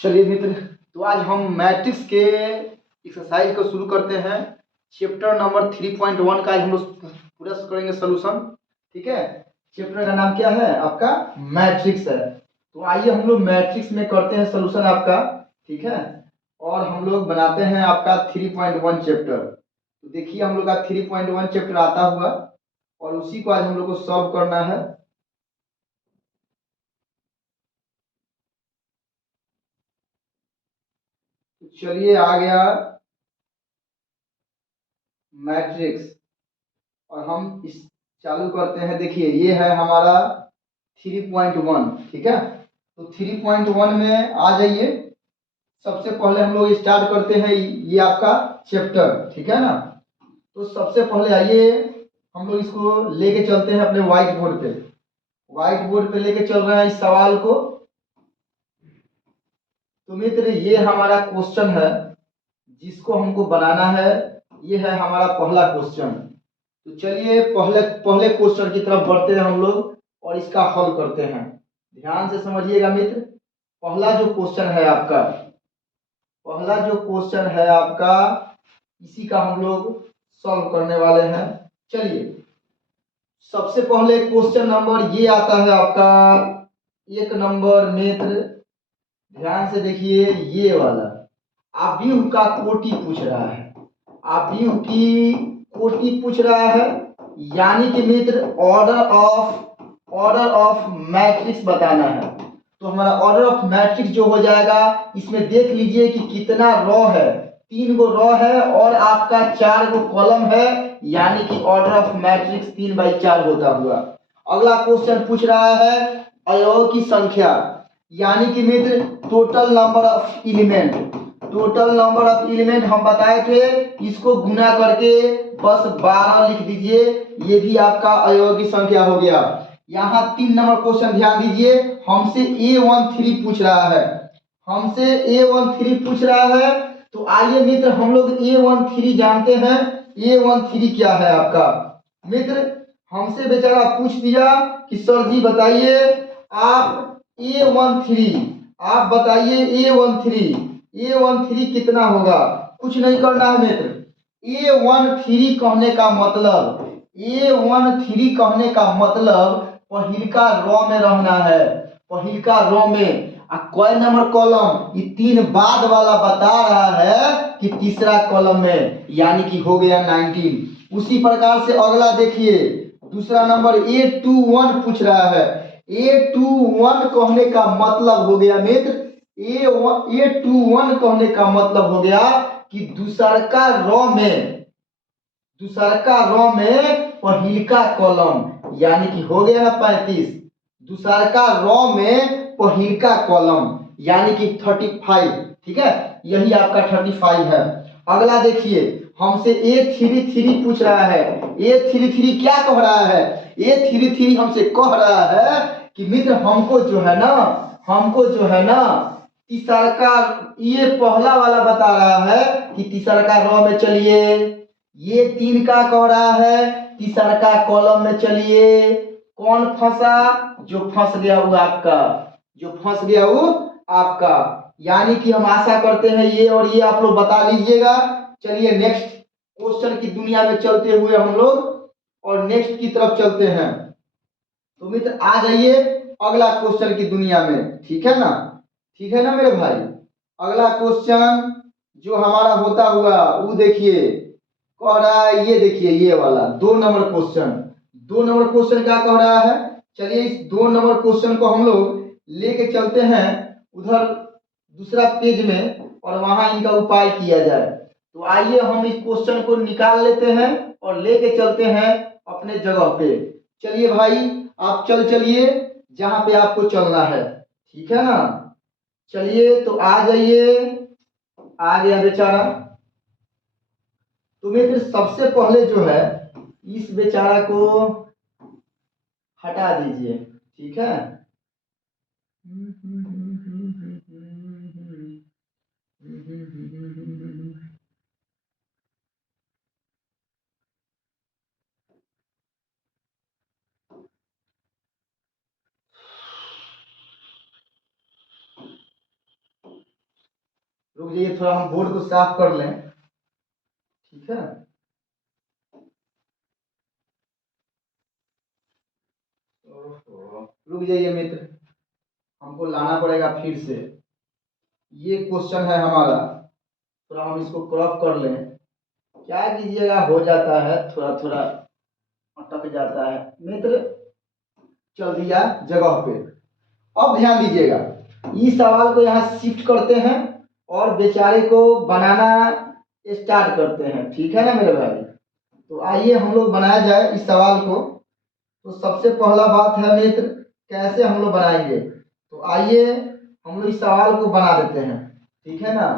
चलिए मित्र, तो आज हम मैट्रिक्स के एक्सरसाइज को शुरू करते हैं। चैप्टर नंबर 3.1 का आज हम लोग पूरा करेंगे सोल्यूशन। ठीक है, चैप्टर का नाम क्या है आपका? मैट्रिक्स है। तो आइए हम लोग मैट्रिक्स में करते हैं सोल्यूशन आपका। ठीक है, और हम लोग बनाते हैं आपका 3.1 चैप्टर। तो देखिए हम लोग का 3.1 चैप्टर आता हुआ और उसी को आज हम लोग को सॉल्व करना है। तो चलिए आ गया मैट्रिक्स और हम इस चालू करते हैं। देखिए ये है हमारा 3.1। ठीक है, तो 3.1 में आ जाइए। सबसे पहले हम लोग स्टार्ट करते हैं ये आपका चैप्टर। ठीक है ना, तो सबसे पहले आइए हम लोग इसको लेके चलते हैं अपने व्हाइट बोर्ड पे। व्हाइट बोर्ड पे लेके चल रहे हैं इस सवाल को। तो मित्र ये हमारा क्वेश्चन है जिसको हमको बनाना है। ये है हमारा पहला क्वेश्चन। तो चलिए पहले पहले क्वेश्चन की तरफ बढ़ते हैं हम लोग और इसका हल करते हैं। ध्यान से समझिएगा मित्र। पहला जो क्वेश्चन है आपका, पहला जो क्वेश्चन है आपका, इसी का हम लोग सॉल्व करने वाले हैं। चलिए सबसे पहले क्वेश्चन नंबर ये आता है आपका 1 नंबर मित्र। ध्यान से देखिए ये वाला आव्यूह का कोटि पूछ रहा है। आव्यूह की कोटि पूछ रहा है, यानी कि मित्र ऑर्डर ऑफ मैट्रिक्स बताना है। तो हमारा ऑर्डर ऑफ मैट्रिक्स जो हो जाएगा, इसमें देख लीजिए कि कितना रो है। 3 गो रो है और आपका 4 गो कॉलम है, यानी कि ऑर्डर ऑफ मैट्रिक्स 3/4 होता हुआ। अगला क्वेश्चन पूछ रहा है अवयव की संख्या, यानी कि मित्र total number of element. Total number of element हम बताए थे, इसको गुना करके बस 12 लिख दीजिए। ये भी आपका अवयव की संख्या हो गया। यहाँ 3 नंबर क्वेश्चन ध्यान दीजिए, हमसे A13 पूछ रहा है। हमसे A13 पूछ रहा है। तो आइए मित्र हम लोग A13 जानते हैं। A13 क्या है आपका मित्र? हमसे बेचारा पूछ दिया कि सर जी बताइए आप A13, आप बताइए A13 कितना होगा। कुछ नहीं करना है मित्र। A13 कहने का मतलब, A13 कहने का मतलब पहिलका रो में रहना है। पहिलका रो में कोई नंबर कॉलम, ये 3 बाद वाला बता रहा है कि तीसरा कॉलम में, यानी कि हो गया 19। उसी प्रकार से अगला देखिए, दूसरा नंबर A21 पूछ रहा है। A21 कहने का मतलब हो गया मित्र, A21 कहने का मतलब हो गया कि दूसरका रो में पहिलका कॉलम, यानी कि हो गया ना 35। दूसरका रो में पहिलका कॉलम यानी कि 35। ठीक है, यही आपका 35 है। अगला देखिए हमसे A33 पूछ रहा है। A33 क्या कह रहा है? A33 हमसे कह रहा है कि मित्र हमको जो है ना तीसरका, ये पहला वाला बता रहा है कि तीसरका रो में चलिए। ये 3 का कह रहा है तीसरका कॉलम में चलिए। कौन फंसा? जो फंस गया वो आपका, जो फंस गया वो आपका। यानी कि हम आशा करते हैं ये और ये आप लोग बता लीजिएगा। चलिए नेक्स्ट क्वेश्चन की दुनिया में चलते हुए हम लोग और नेक्स्ट की तरफ चलते हैं। तो मित्र आ जाइए अगला क्वेश्चन की दुनिया में। ठीक है ना, ठीक है ना मेरे भाई। अगला क्वेश्चन जो हमारा होता हुआ वो देखिए कह रहा है, ये देखिए ये वाला 2 नंबर क्वेश्चन। 2 नंबर क्वेश्चन क्या कह रहा है? चलिए इस 2 नंबर क्वेश्चन को हम लोग लेके चलते हैं उधर दूसरा पेज में और वहां इनका उपाय किया जाए। तो आइए हम इस क्वेश्चन को निकाल लेते हैं और लेके चलते हैं अपने जगह पे। चलिए भाई आप चलिए जहां पे आपको चलना है। ठीक है ना, चलिए तो आ जाइए। आ गया बेचारा। तो मित्र सबसे पहले जो है इस बेचारा को हटा दीजिए। ठीक है, रुक जाइए, थोड़ा हम बोर्ड को साफ कर लें। ठीक है, रुक जाइए मित्र, हमको लाना पड़ेगा फिर से। ये क्वेश्चन है हमारा, थोड़ा हम इसको क्रॉप कर लें। क्या कीजिएगा, हो जाता है थोड़ा थोड़ा अटक जाता है मित्र। चल दिया जगह पे। अब ध्यान दीजिएगा, इस सवाल को यहाँ शिफ्ट करते हैं और बेचारे को बनाना स्टार्ट करते हैं। ठीक है ना मेरे भाई, तो आइए हम लोग बनाया जाए इस सवाल को। तो सबसे पहला बात है मित्र, कैसे हम लोग बनाएंगे। तो आइए हम लोग इस सवाल को बना देते हैं। ठीक है ना,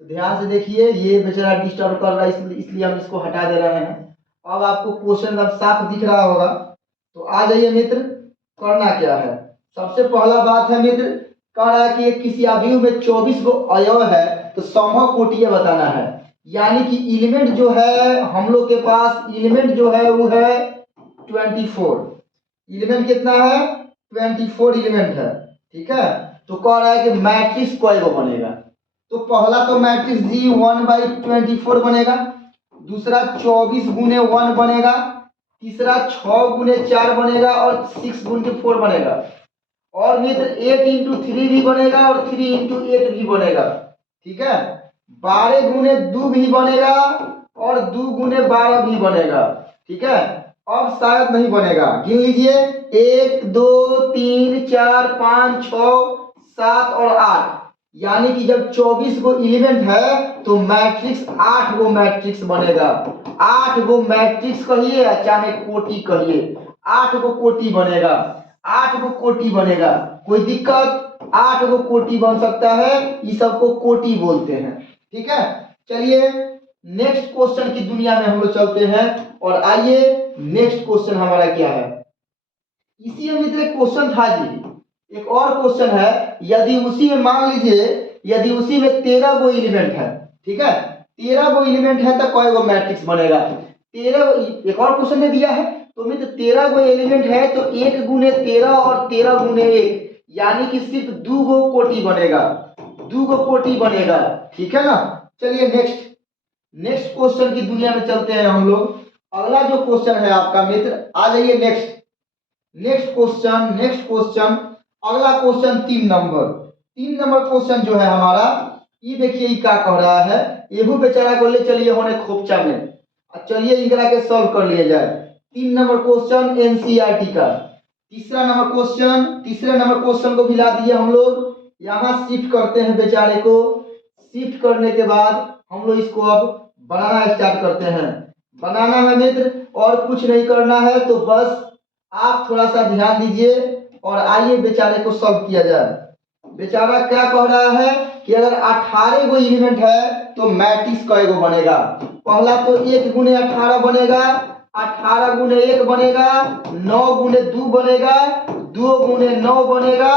तो ध्यान से देखिए, ये बेचारा डिस्टर्ब कर रहा है, इसलिए हम इसको हटा दे रहे हैं। अब आपको क्वेश्चन अब साफ दिख रहा होगा। तो आ जाइए मित्र, करना क्या है। सबसे पहला बात है मित्र, कह रहा है कि किसी अवयव में 24 गो अवयव है तो समूह कोटि बताना है। यानी कि एलिमेंट जो है हम लोग के पास, एलिमेंट जो है वो है 24। एलिमेंट कितना है, 24 एलिमेंट है। ठीक है, तो कह रहा है कि मैट्रिक्स कोई को बनेगा। तो पहला तो मैट्रिक्स जी 1/24 बनेगा, दूसरा 24 गुने 1 बनेगा, तीसरा 6 गुने 4 बनेगा और 6 गुने 4 बनेगा। और मित्र 8 इंटू 3 भी बनेगा और 3 इंटू 8 भी बनेगा। ठीक है, 12 गुने 2 भी बनेगा और 2 गुने 12 भी बनेगा। ठीक है, अब शायद नहीं बनेगा, गिन लीजिए 1 2 3 4 5 6 7 और 8। यानी कि जब 24 गो एलिमेंट है तो मैट्रिक्स 8 गो मैट्रिक्स बनेगा। 8 गो मैट्रिक्स कहिए चाहे कोटि कहिए, 8 गो कोटि बनेगा। 8 गो कोटि बनेगा, कोई दिक्कत, 8 गो कोटि बन सकता है, इस सबको कोटि बोलते हैं। ठीक है, चलिए नेक्स्ट क्वेश्चन की दुनिया में हम लोग चलते हैं। और आइए नेक्स्ट क्वेश्चन हमारा क्या है। इसी में मित्र एक क्वेश्चन था जी, एक और क्वेश्चन है। यदि उसी में मान लीजिए, यदि उसी में 13 गो एलिमेंट है। ठीक है, 13 गो एलिमेंट है तो कई गो मैट्रिक्स बनेगा। 13, एक और क्वेश्चन ने दिया है, तो मित्र 13 गो एलिमेंट है तो 1 गुने 13 और 13 गुने 1, यानी कि सिर्फ 2 गो कोटि बनेगा, 2 गो कोटि बनेगा। ठीक है ना, चलिए नेक्स्ट क्वेश्चन की दुनिया में चलते हैं हम लोग। अगला जो क्वेश्चन है आपका मित्र, आ जाइए नेक्स्ट क्वेश्चन। अगला क्वेश्चन 3 नंबर क्वेश्चन जो है हमारा, ये देखिए ये क्या कह रहा है। एहू बेचारा को ले चलिए होने खोपचा में, चलिए इनकरा के सॉल्व कर लिया जाए। 3 नंबर क्वेश्चन एनसीईआरटी का। तीसरे नंबर क्वेश्चन को मिला दिए हम लोग, यहाँ शिफ्ट करते हैं बेचारे को। शिफ्ट करने के बाद हम लोग इसको अब बनाना स्टार्ट करते हैं। बनाना है मित्र, और कुछ नहीं करना है, तो बस आप थोड़ा सा ध्यान दीजिए और आइए बेचारे को सॉल्व किया जाए। बेचारा क्या कह रहा है कि अगर 18 गो एलिमेंट है तो मैट्रिक्स कै गो बनेगा। पहला तो 1 गुने 18 बनेगा, 18 गुने 1 बनेगा, 9 गुने 2 बनेगा, 2 गुने 9 बनेगा,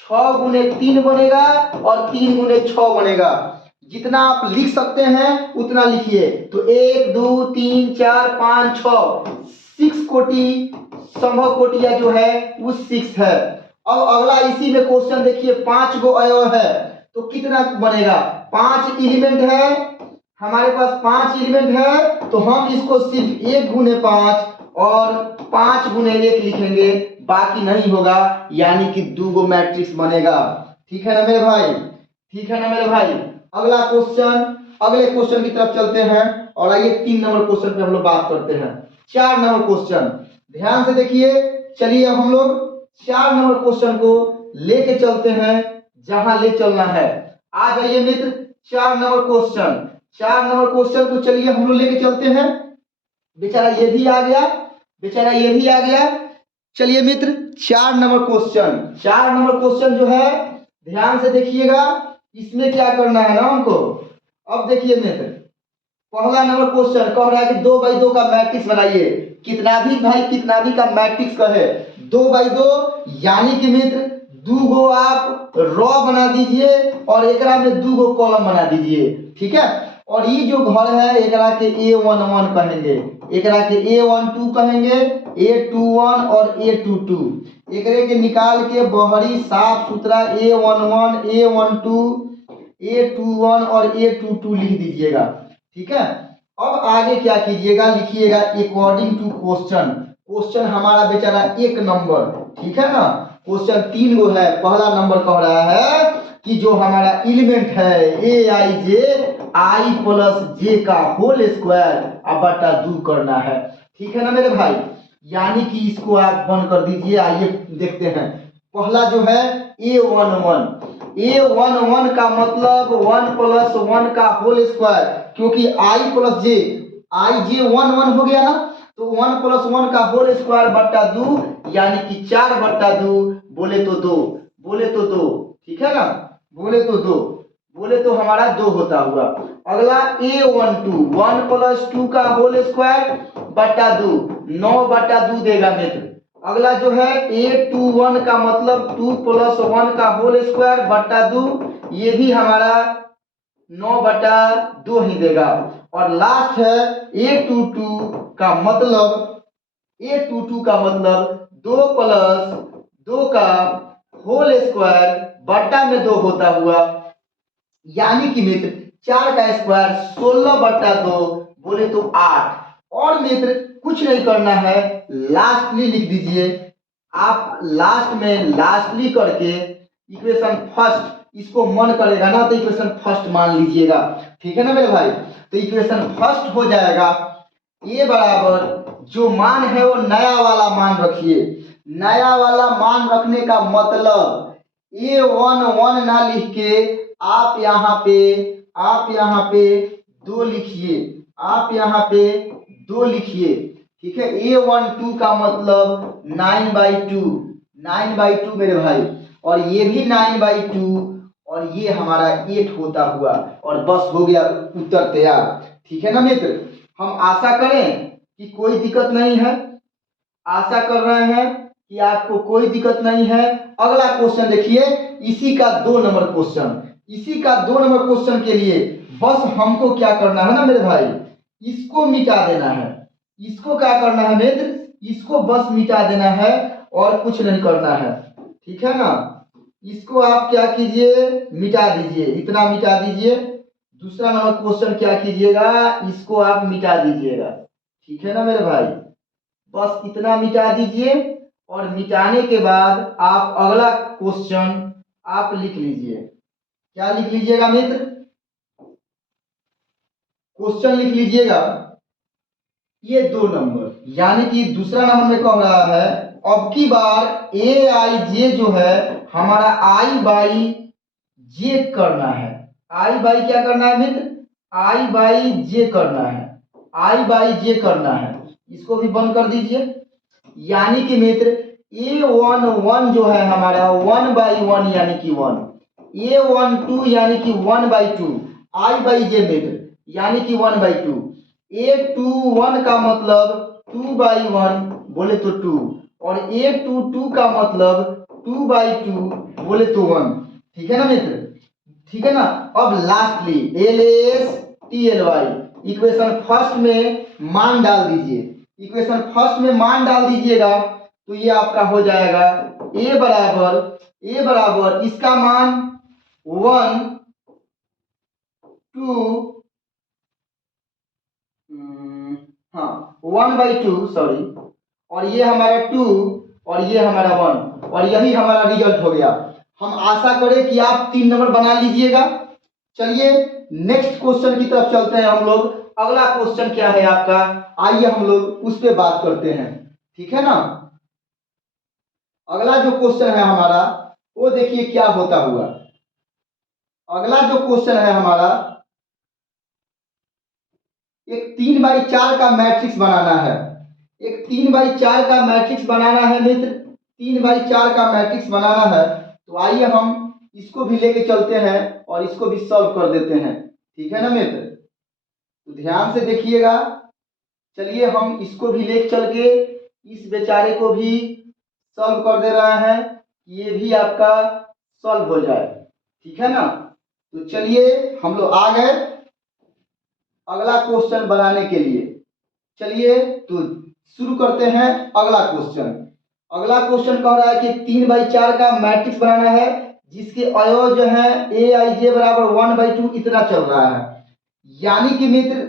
6 गुने 3 बनेगा और 3 गुने 6 बनेगा। जितना आप लिख सकते हैं उतना लिखिए। तो 1 2 3 4 5 6, 6 कोटि, संभव कोटिया जो है वो 6 है। अब अगला इसी में क्वेश्चन देखिए, 5 गो अवयव है तो कितना बनेगा। 5 एलिमेंट है हमारे पास, 5 एलिमेंट है तो हम इसको सिर्फ 1 गुने 5 और 5 गुने 1 लिखेंगे, बाकी नहीं होगा, यानी कि 2 गो मैट्रिक्स बनेगा। ठीक है ना मेरे भाई, ठीक है ना मेरे भाई। अगला क्वेश्चन, अगले क्वेश्चन की तरफ चलते हैं और आइए 3 नंबर क्वेश्चन पे हम लोग बात करते हैं। 4 नंबर क्वेश्चन, ध्यान से देखिए। चलिए अब हम लोग 4 नंबर क्वेश्चन को लेके चलते हैं जहां ले चलना है। आ जाइए मित्र, 4 नंबर क्वेश्चन को चलिए हम लोग लेके चलते हैं। बेचारा ये भी आ गया, चलिए मित्र 4 नंबर क्वेश्चन जो है ध्यान से देखिएगा, इसमें क्या करना है ना हमको। अब देखिए मित्र, पहला नंबर क्वेश्चन कह रहा है कि 2x2 का मैट्रिक्स बनाइए। कितना भी का मैट्रिक्स कहे 2x2, यानी कि मित्र 2 गो आप रो बना दीजिए और एकरा में 2 गो कॉलम बना दीजिए। ठीक है, और ये जो घर है एकरा के A11 कहेंगे, एकरा के A12 कहेंगे, A21 और A22। एकरे के निकाल के बहरी साफ सुथरा A11, A12, A21 और A22 लिख दीजिएगा। ठीक है, अब आगे क्या कीजिएगा, लिखिएगा अकॉर्डिंग टू क्वेश्चन। क्वेश्चन हमारा बेचारा 1 नंबर, ठीक है ना, क्वेश्चन 3 गो है। पहला नंबर कह रहा है कि जो हमारा एलिमेंट है ai+j का होल स्क्वायर अब बटा 2 करना है। ठीक है ना मेरे भाई, यानी कि इसको आप बंद कर दीजिए। आइए देखते हैं। पहला जो है a11 का मतलब 1 + 1 का होल स्क्वायर, क्योंकि i+j 1 हो गया ना, तो 1 + 1 का होल स्क्वायर बटा 2, यानी कि 4/2, बोले तो 2, बोले तो 2, ठीक है ना, बोले तो 2, बोले तो हमारा 2 होता हुआ। अगला a12 1 + 2 का होल स्क्वायर बटा 2, 9/2 देगा मित्र। अगला जो है a21 का मतलब 2 + 1 का होल स्क्वायर बटा 2, ये भी हमारा 9/2 ही देगा। और लास्ट है a22 का मतलब 2 + 2 का होल स्क्वायर बटा में 2 होता हुआ, यानी कि मित्र 4 का स्क्वायर 16/2, बोले तो 8। और मित्र कुछ नहीं करना है, लास्टली लिख दीजिए। आप लास्ट में लास्टली करके इक्वेशन फर्स्ट, इसको मन करेगा ना तो इक्वेशन फर्स्ट मान लीजिएगा। ठीक है ना मेरे भाई, तो इक्वेशन फर्स्ट हो जाएगा a बराबर, जो मान है वो नया वाला मान रखिए। नया वाला मान रखने का मतलब a11 ना लिख के आप यहाँ पे 2 लिखिए, आप यहाँ पे 2 लिखिए। ठीक है, a12 का मतलब 9/2 मेरे भाई, और ये भी 9/2, और ये हमारा 8 होता हुआ, और बस हो गया उत्तर तैयार। ठीक है ना मित्र, हम आशा करें कि कोई दिक्कत नहीं है, आशा कर रहे हैं कि आपको कोई दिक्कत नहीं है। अगला क्वेश्चन देखिए, इसी का 2 नंबर क्वेश्चन, इसी का 2 नंबर क्वेश्चन के लिए बस हमको क्या करना है ना मेरे भाई, इसको मिटा देना है। इसको क्या करना है मित्र, इसको बस मिटा देना है, और कुछ नहीं करना है। ठीक है ना, इसको आप क्या कीजिए, मिटा दीजिए, इतना मिटा दीजिए। दूसरा नंबर क्वेश्चन क्या कीजिएगा, इसको आप मिटा दीजिएगा। ठीक है ना मेरे भाई, बस इतना मिटा दीजिए, और मिटाने के बाद आप अगला क्वेश्चन आप लिख लीजिए। क्या लिख लीजिएगा मित्र, क्वेश्चन लिख लीजिएगा ये 2 नंबर, यानी कि दूसरा नंबर में कह रहा है अब की बार aij जो है हमारा i/j करना है। i/ क्या करना है मित्र, i/j करना है, i/j करना है। इसको भी बंद कर दीजिए, यानी कि मित्र a11 जो है हमारा 1/1 यानी कि 1, a12 यानी कि 1/2, i/j मित्र यानी कि 1/2, a21 का मतलब 2/1, बोले तो 2, और a22 का मतलब 2/2, बोले तो 1। ठीक है ना मित्र, ठीक है ना। अब लास्टली LASTLY इक्वेशन फर्स्ट में मान डाल दीजिए, इक्वेशन फर्स्ट में मान डाल दीजिएगा, तो ये आपका हो जाएगा a बराबर इसका मान 1 2, हाँ 1/2 सॉरी, और ये हमारा 2, और ये हमारा 1, और यही हमारा रिजल्ट हो गया। हम आशा करें कि आप 3 नंबर बना लीजिएगा। चलिए नेक्स्ट क्वेश्चन की तरफ चलते हैं हम लोग। अगला क्वेश्चन क्या है आपका, आइए हम लोग उस पर बात करते हैं। ठीक है ना, अगला जो क्वेश्चन है हमारा वो देखिए क्या होता हुआ। अगला जो क्वेश्चन है हमारा, एक 3/4 का मैट्रिक्स बनाना है, एक 3/4 का मैट्रिक्स बनाना है मित्र, 3/4 का मैट्रिक्स बनाना है। तो आइए हम इसको भी लेके चलते हैं और इसको भी सॉल्व कर देते हैं। ठीक है ना मित्र, तो ध्यान से देखिएगा। चलिए हम इसको भी लेके चल के इस बेचारे को भी सॉल्व कर दे रहे हैं, ये भी आपका सॉल्व हो जाए। ठीक है ना, तो चलिए हम लोग आ गए अगला क्वेश्चन बनाने के लिए। चलिए तो शुरू करते हैं अगला क्वेश्चन। अगला क्वेश्चन कह रहा है कि 3/4 का मैट्रिक्स बनाना है जिसके अवयव जो है aij बराबर 1/2 इतना चल रहा है। यानी कि मित्र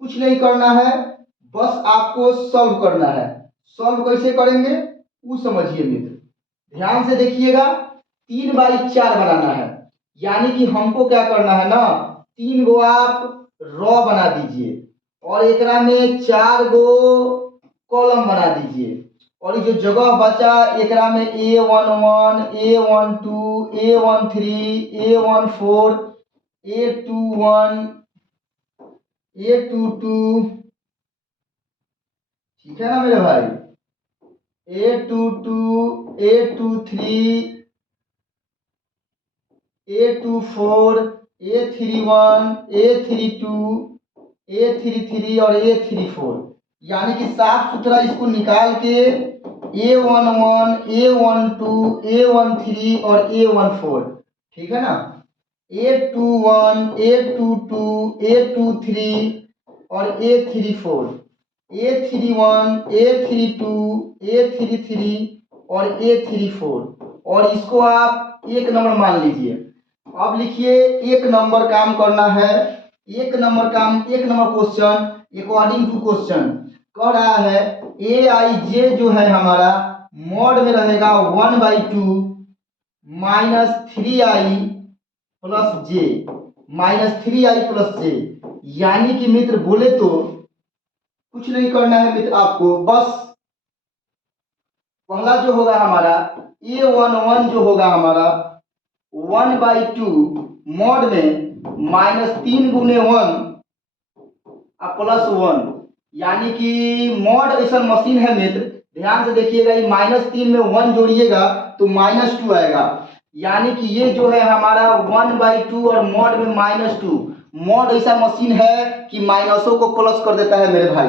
कुछ नहीं करना है, बस आपको सॉल्व करना है। सॉल्व कैसे करेंगे वो समझिए मित्र, ध्यान से देखिएगा। 3/4 बनाना है, यानी कि हमको क्या करना है ना, 3 गो आप रॉ बना दीजिए और एकरा में 4 गो कॉलम बना दीजिए, और ये जो जगह बचा एकरा में A11 A12 A13 A14 A21 A22, ठीक है ना मेरे भाई, A22 A23 A24 A31 A32 A33 और A34। यानी कि साफ सुथरा इसको निकाल के A11 A12 A13 और A14, ठीक है ना, A21 A22 A23 और A34 A31 A32 A33 और A34, और इसको आप 1 नंबर मान लीजिए। अब लिखिए 1 नंबर काम करना है, 1 नंबर काम, 1 number question according to question कह रहा है aij जो है हमारा मॉड में रहेगा 1/2 माइनस 3i प्लस जे, माइनस 3i प्लस जे। यानी कि मित्र बोले तो कुछ नहीं करना है मित्र, आपको बस पहला जो होगा हमारा A11 जो होगा हमारा 1/2 मॉड में माइनस 3 गुने 1 प्लस 1, यानी कि मॉड ऐसा मशीन है मित्र, ध्यान से देखिएगा, ये -3 में 1 जोड़िएगा तो -2 आएगा। यानी कि ये जो है हमारा 1/2 और मॉड में -2, मॉड ऐसा मशीन है कि माइनसों को प्लस कर देता है मेरे भाई।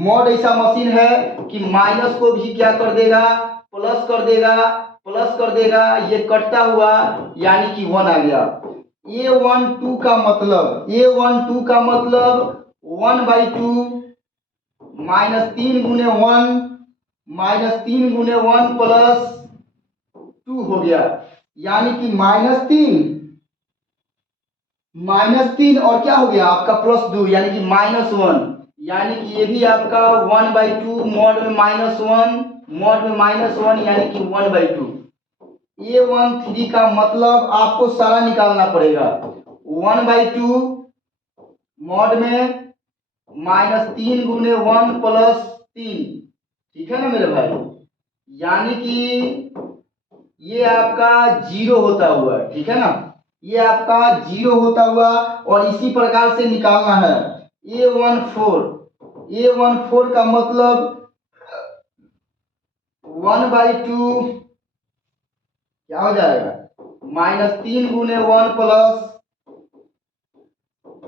मॉड ऐसा मशीन है कि माइनस को भी क्या कर देगा, प्लस कर देगा, प्लस कर देगा, ये कटता हुआ यानी कि 1 आ गया। A12 का मतलब, A12 का मतलब 1/2 माइनस 3 गुने 1 माइनस 3 गुने 1 प्लस 2 हो गया, यानी कि -3 और क्या हो गया आपका +2 यानी कि -1, यानी कि ये भी आपका 1/2 मॉड में -1 मॉड में -1 यानी कि 1/2। A13 का मतलब आपको सारा निकालना पड़ेगा, 1/2 मॉड में -3 गुने 1 प्लस 3, ठीक है ना मेरे भाई, यानी कि ये आपका 0 होता हुआ, ठीक है ना, ये आपका 0 होता हुआ, और इसी प्रकार से निकालना है A14 का मतलब 1/2 क्या हो जाएगा, -3 गुने 1 प्लस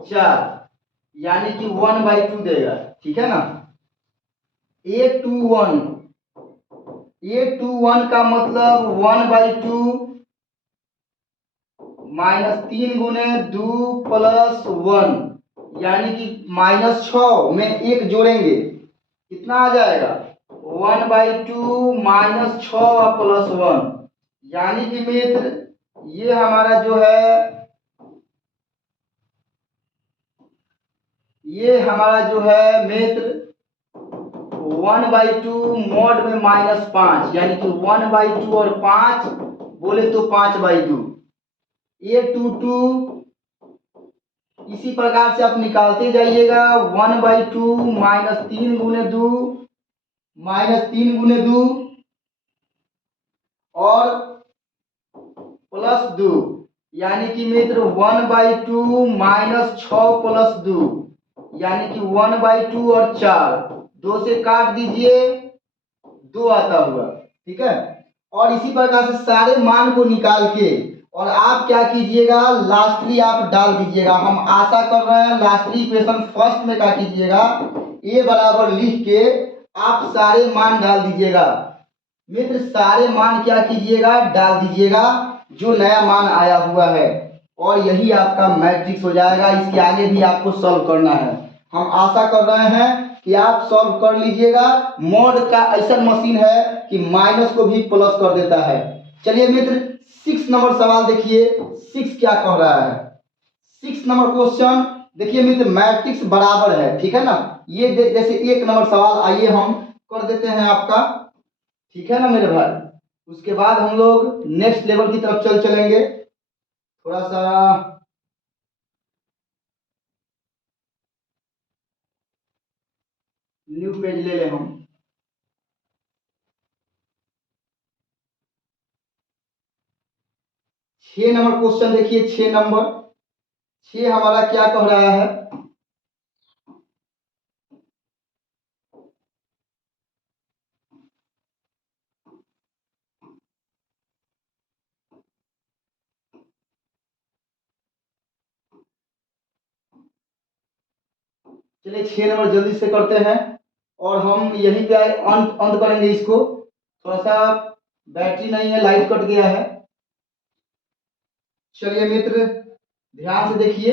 4 यानी कि 1/2 देगा, ठीक है ना। A21 का मतलब 1/2 -3 गुने 2 प्लस 1 यानी कि -6 में 1 जोड़ेंगे कितना आ जाएगा, 1/2 -6 प्लस 1, यानी कि मित्र ये हमारा जो है, ये हमारा जो है मित्र 1/2 मॉड में -5 यानी कि 1/2 और 5 बोले तो 5/2। A22 इसी प्रकार से आप निकालते जाइएगा, 1/2 -3 गुने 2 और +2 यानी कि मित्र 1/2 -6 प्लस 2 यानी कि 1/2 और 4, 2 से काट दीजिए 2 आता हुआ, ठीक है। और इसी प्रकार से सारे मान को निकाल के और आप क्या कीजिएगा, लास्टली आप डाल दीजिएगा। हम आशा कर रहे हैं लास्टली इक्वेशन फर्स्ट में क्या कीजिएगा, A बराबर लिख के आप सारे मान डाल दीजिएगा मित्र, सारे मान क्या कीजिएगा, डाल दीजिएगा जो नया मान आया हुआ है, और यही आपका मैट्रिक्स हो जाएगा। इसके आगे भी आपको सॉल्व करना है। हम आशा कर रहे हैं कि आप सॉल्व कर लीजिएगा। मॉड का ऐसा मशीन है कि माइनस को भी प्लस कर देता है। चलिए मित्र 6 नंबर सवाल देखिए, 6 क्या कह रहा है। 6 नंबर क्वेश्चन देखिए मित्र, मैट्रिक्स बराबर है, ठीक है ना। ये जैसे 1 नंबर सवाल आइए हम कर देते हैं आपका, ठीक है ना मेरे भाई। उसके बाद हम लोग नेक्स्ट लेवल की तरफ चलेंगे। थोड़ा सा न्यू पेज ले लें हम। 6 नंबर क्वेश्चन देखिए, 6 नंबर, 6 हमारा क्या कह रहा है। चलिए 6 नंबर जल्दी से करते हैं और हम यहीं पे अंत करेंगे इसको। थोड़ा सा बैटरी नहीं है, लाइट कट गया है। चलिए मित्र ध्यान से देखिए,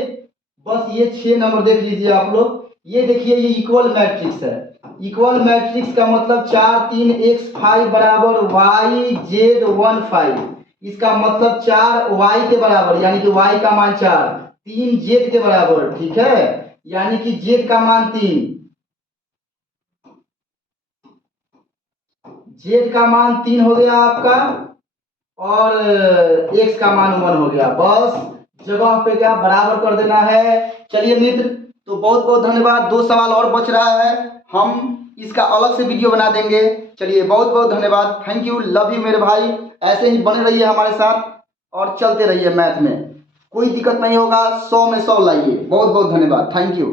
बस ये 6 नंबर देख लीजिए आप लोग। ये देखिए ये इक्वल मैट्रिक्स है। इक्वल मैट्रिक्स का मतलब 4 3 x 5 बराबर y z 1 5। इसका मतलब 4 y के बराबर, यानी कि y का मान 4, 3 z के बराबर, ठीक है, यानी कि z का मान 3, z का मान 3 हो गया आपका, और x का मान 1 हो गया। बस जगह पे क्या बराबर कर देना है। चलिए मित्र, तो बहुत बहुत धन्यवाद। 2 सवाल और बच रहा है, हम इसका अलग से वीडियो बना देंगे। चलिए बहुत बहुत धन्यवाद, थैंक यू, लव यू मेरे भाई। ऐसे ही बने रहिए हमारे साथ और चलते रहिए मैथ में, कोई दिक्कत नहीं होगा, 100 में 100 लाइए। बहुत बहुत धन्यवाद, थैंक यू।